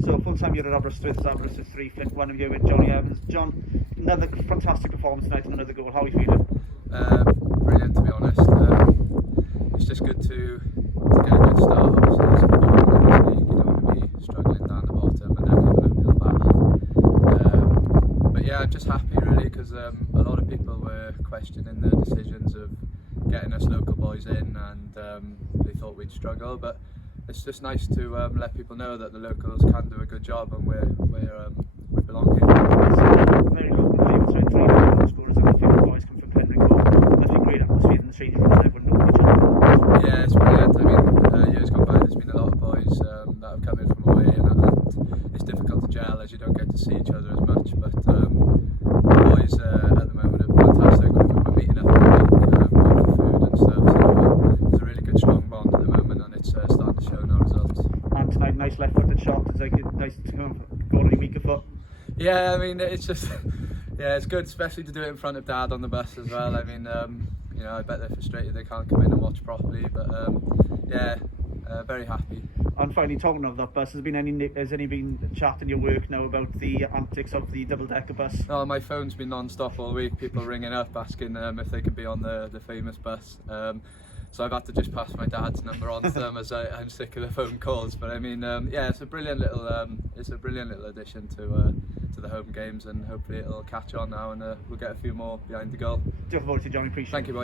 So full time you're at Aberystwyth 3, Flint 1 of you with Johnny Evans. John, another fantastic performance tonight and another goal. How are you feeling? Brilliant, to be honest. It's just good to get a good start. Obviously, it's important in this league. You don't want to be struggling down the bottom and then have an uphill battle. But yeah, I'm just happy really because a lot of people were questioning the decisions of getting us local boys in, and they thought we'd struggle. But it's just nice to let people know that the locals can do a good job and we belong here. Very local favourites, right? 3 goal scorers and 50 boys come from Penryn Cove. Must be great atmosphere in the changing rooms and everyone knowing each other. Yeah, it's brilliant. I mean, years gone by, there's been a lot of boys that have come in from away, and it's difficult to gel as you don't get to see each other as much. But the boys at the moment are fantastic. We're meeting up every week, going for food and stuff. So there's a really good, strong bond at the moment, and it's starting to show in our results. And tonight, nice left-footed shot. It's like nice to go on a weaker foot. Yeah, I mean, it's just, yeah, it's good, especially to do it in front of Dad on the bus as well. I mean, you know, I bet they're frustrated they can't come in and watch properly, but yeah, very happy. And finally, talking of that bus, has any been chat in your work now about the antics of the double-decker bus? Oh, my phone's been non-stop all week, people ringing up asking if they could be on the famous bus. So I've had to just pass my dad's number on to them as I'm sick of the phone calls. But I mean, yeah, it's a brilliant little addition to the home games, and hopefully it'll catch on now and we'll get a few more behind the goal. Diolch yn fawr ti, John, appreciate it. Thank you, boys.